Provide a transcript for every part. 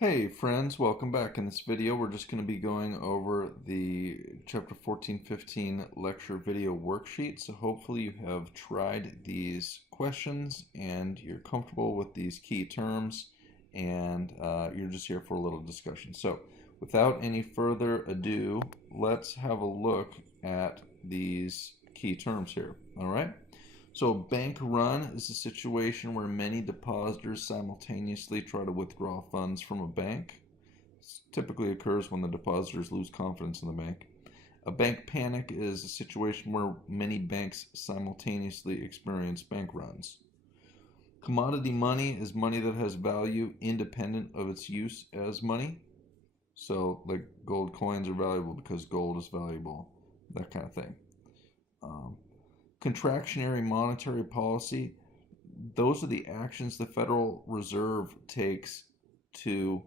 Hey friends, welcome back. In this video, we're just going to be going over the chapter 14-15 lecture video worksheet. So hopefully you have tried these questions and you're comfortable with these key terms and you're just here for a little discussion. So without any further ado, let's have a look at these key terms here. All right. So a bank run is a situation where many depositors simultaneously try to withdraw funds from a bank. This typically occurs when the depositors lose confidence in the bank. A bank panic is a situation where many banks simultaneously experience bank runs. Commodity money is money that has value independent of its use as money. So, like gold coins are valuable because gold is valuable, that kind of thing. Contractionary monetary policy, those are the actions the Federal Reserve takes to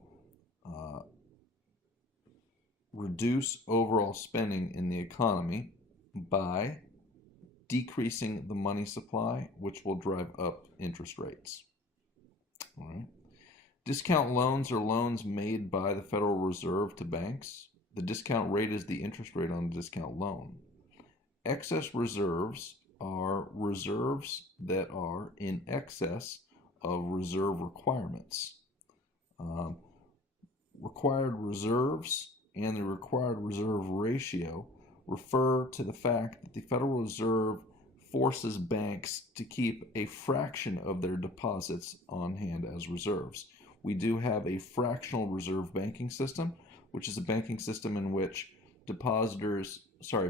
reduce overall spending in the economy by decreasing the money supply, which will drive up interest rates. All right. Discount loans are loans made by the Federal Reserve to banks. The discount rate is the interest rate on a discount loan. Excess reserves are reserves that are in excess of reserve requirements. Required reserves and the required reserve ratio refer to the fact that the Federal Reserve forces banks to keep a fraction of their deposits on hand as reserves. We do have a fractional reserve banking system, which is a banking system in which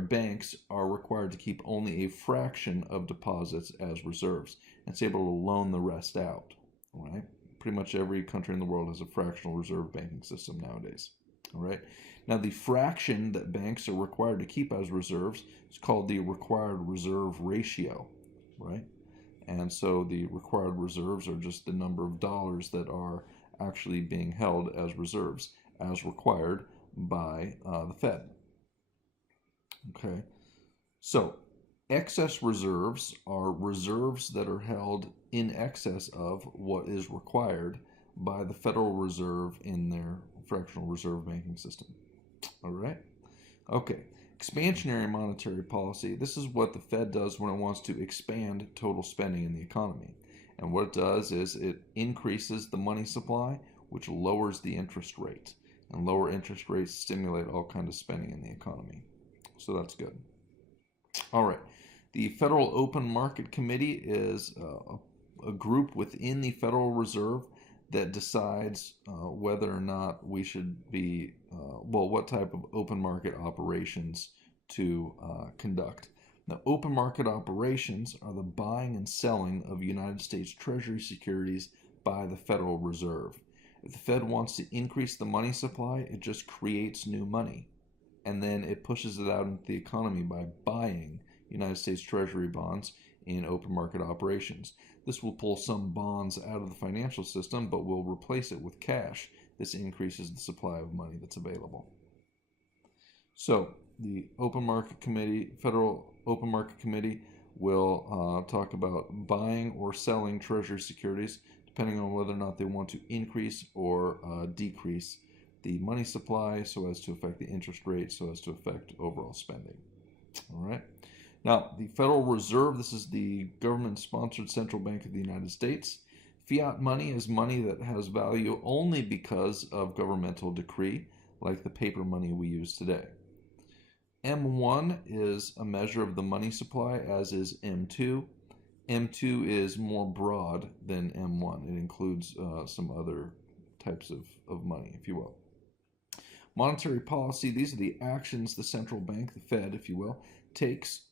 banks are required to keep only a fraction of deposits as reserves and it's able to loan the rest out. All right. Pretty much every country in the world has a fractional reserve banking system nowadays. All right. Now, the fraction that banks are required to keep as reserves is called the required reserve ratio, right? And so the required reserves are just the number of dollars that are actually being held as reserves as required by the Fed. Okay, so excess reserves are reserves that are held in excess of what is required by the Federal Reserve in their fractional reserve banking system. All right, okay. Expansionary monetary policy. This is what the Fed does when it wants to expand total spending in the economy. And what it does is it increases the money supply, which lowers the interest rate. And lower interest rates stimulate all kinds of spending in the economy. So that's good. All right. The Federal Open Market Committee is a group within the Federal Reserve that decides whether or not we should be, what type of open market operations to conduct. Now, open market operations are the buying and selling of United States Treasury securities by the Federal Reserve. If the Fed wants to increase the money supply, it just creates new money. And then it pushes it out into the economy by buying United States Treasury bonds in open market operations. This will pull some bonds out of the financial system, but will replace it with cash. This increases the supply of money that's available. So the Open Market Committee, Federal Open Market Committee, will talk about buying or selling Treasury securities, depending on whether or not they want to increase or decrease the money supply so as to affect the interest rate, so as to affect overall spending. All right. Now, the Federal Reserve, this is the government-sponsored central bank of the United States. Fiat money is money that has value only because of governmental decree, like the paper money we use today. M1 is a measure of the money supply, as is M2. M2 is more broad than M1. It includes some other types of money, if you will. Monetary policy, these are the actions the central bank, the Fed, if you will, takes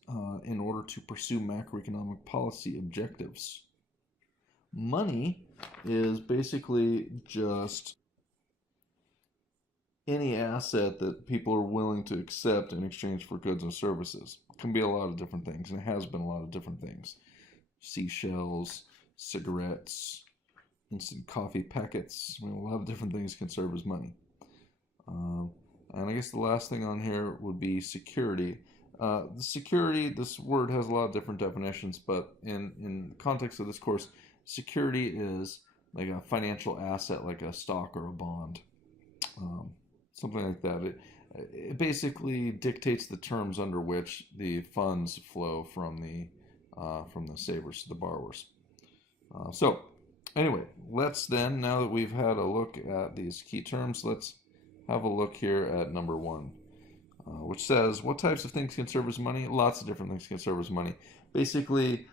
in order to pursue macroeconomic policy objectives. Money is basically just any asset that people are willing to accept in exchange for goods and services. It can be a lot of different things, and it has been a lot of different things. Seashells, cigarettes, instant coffee packets. I mean, a lot of different things can serve as money. And I guess the last thing on here would be security. The security, this word has a lot of different definitions, but in the context of this course, security is like a financial asset, like a stock or a bond, um, something like that. It basically dictates the terms under which the funds flow from the savers to the borrowers. So, anyway, let's then, now that we've had a look at these key terms, let's have a look here at number one, which says, what types of things can serve as money? Lots of different things can serve as money. Basically,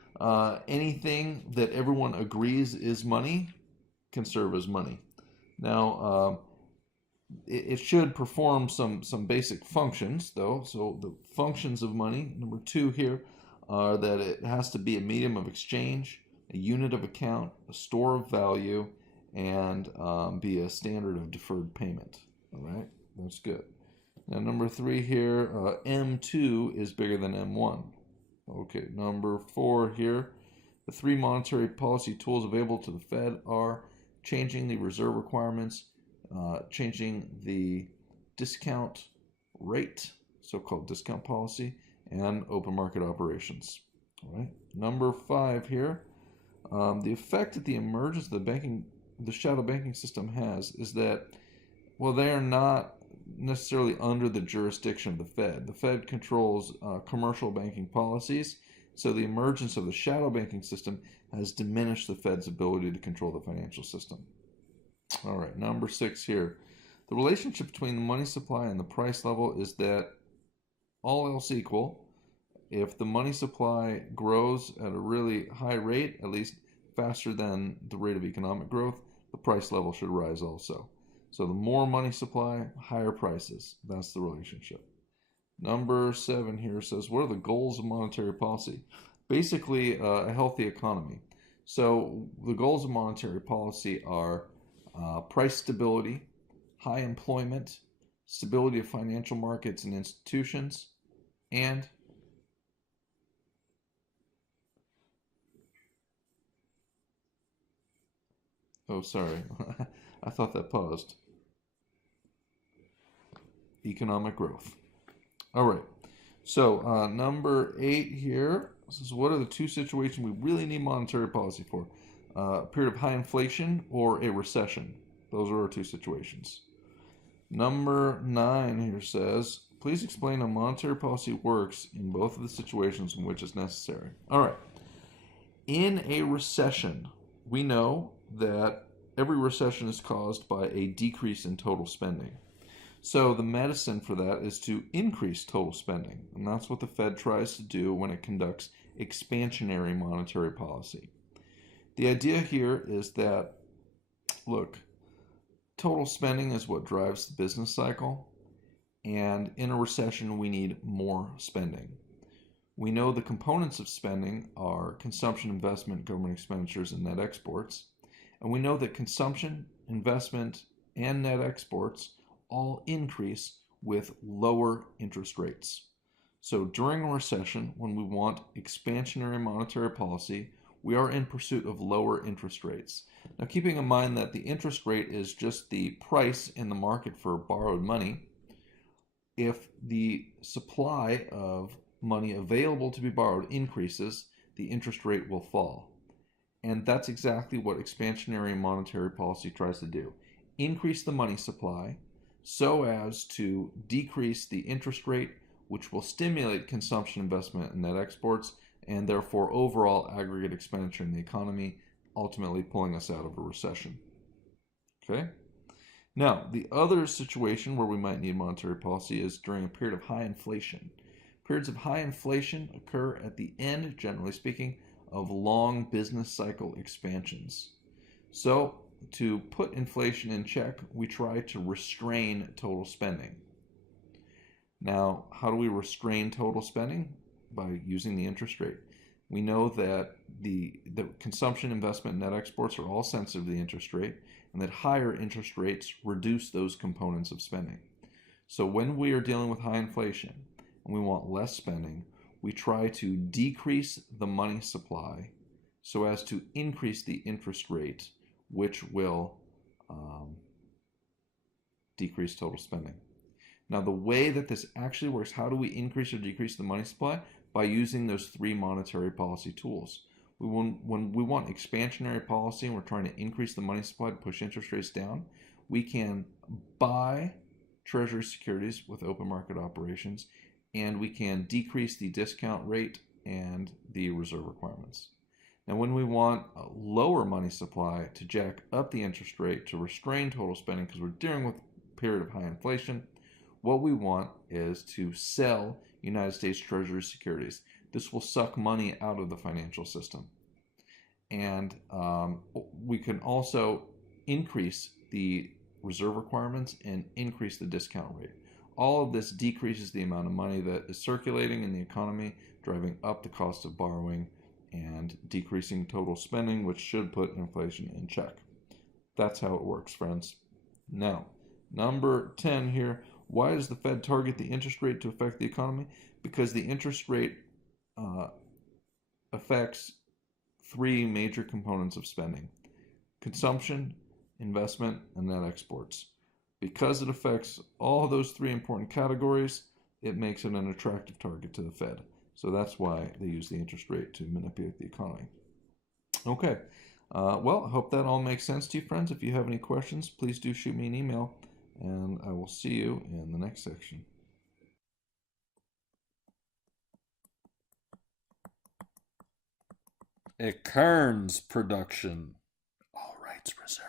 anything that everyone agrees is money can serve as money. Now, it should perform some basic functions, though. So the functions of money, number two here, are that it has to be a medium of exchange, a unit of account, a store of value, and be a standard of deferred payment. All right, that's good. Now number three here, M2 is bigger than M1. Okay, number four here, the three monetary policy tools available to the Fed are changing the reserve requirements, changing the discount rate, so-called discount policy, and open market operations. All right. Number five here, the effect that the emergence of the shadow banking system has is that, well, they are not necessarily under the jurisdiction of the Fed. The Fed controls commercial banking policies, so the emergence of the shadow banking system has diminished the Fed's ability to control the financial system. All right, number six here. The relationship between the money supply and the price level is that, all else equal, if the money supply grows at a really high rate, at least faster than the rate of economic growth, the price level should rise also. So the more money supply, higher prices. That's the relationship. Number seven here says, what are the goals of monetary policy? Basically, a healthy economy. So the goals of monetary policy are price stability, high employment, stability of financial markets and institutions, and oh, sorry, I thought that paused. Economic growth. All right. So number eight here says, what are the two situations we really need monetary policy for? A period of high inflation or a recession. Those are our two situations. Number nine here says, please explain how monetary policy works in both of the situations in which it's necessary. All right. In a recession, we know that every recession is caused by a decrease in total spending. So the medicine for that is to increase total spending. And that's what the Fed tries to do when it conducts expansionary monetary policy. The idea here is that, look, total spending is what drives the business cycle. And in a recession, we need more spending. We know the components of spending are consumption, investment, government expenditures, and net exports. And we know that consumption, investment, and net exports all increase with lower interest rates. So during a recession, when we want expansionary monetary policy, we are in pursuit of lower interest rates. Now, keeping in mind that the interest rate is just the price in the market for borrowed money, if the supply of money available to be borrowed increases, the interest rate will fall. And that's exactly what expansionary monetary policy tries to do. Increase the money supply so as to decrease the interest rate, which will stimulate consumption, investment, and net exports, and therefore overall aggregate expenditure in the economy, ultimately pulling us out of a recession. Okay? Now, the other situation where we might need monetary policy is during a period of high inflation. Periods of high inflation occur at the end, generally speaking, of long business cycle expansions. So, to put inflation in check, we try to restrain total spending. Now, how do we restrain total spending? By using the interest rate. We know that the consumption, investment, and net exports are all sensitive to the interest rate, and that higher interest rates reduce those components of spending. So when we are dealing with high inflation and we want less spending, we try to decrease the money supply so as to increase the interest rate, which will decrease total spending. Now, the way that this actually works, how do we increase or decrease the money supply? By using those three monetary policy tools. When we want expansionary policy and we're trying to increase the money supply to push interest rates down, we can buy treasury securities with open market operations, and we can decrease the discount rate and the reserve requirements. Now, when we want a lower money supply to jack up the interest rate to restrain total spending because we're dealing with a period of high inflation, what we want is to sell United States Treasury securities. This will suck money out of the financial system. And we can also increase the reserve requirements and increase the discount rate. All of this decreases the amount of money that is circulating in the economy, driving up the cost of borrowing and decreasing total spending, which should put inflation in check. That's how it works, friends. Now, number 10 here. Why does the Fed target the interest rate to affect the economy? Because the interest rate affects three major components of spending: consumption, investment, and net exports. Because it affects all those three important categories, it makes it an attractive target to the Fed. So that's why they use the interest rate to manipulate the economy. Okay. Well, I hope that all makes sense to you, friends. If you have any questions, please do shoot me an email, and I will see you in the next section. A Kearns production. All rights reserved.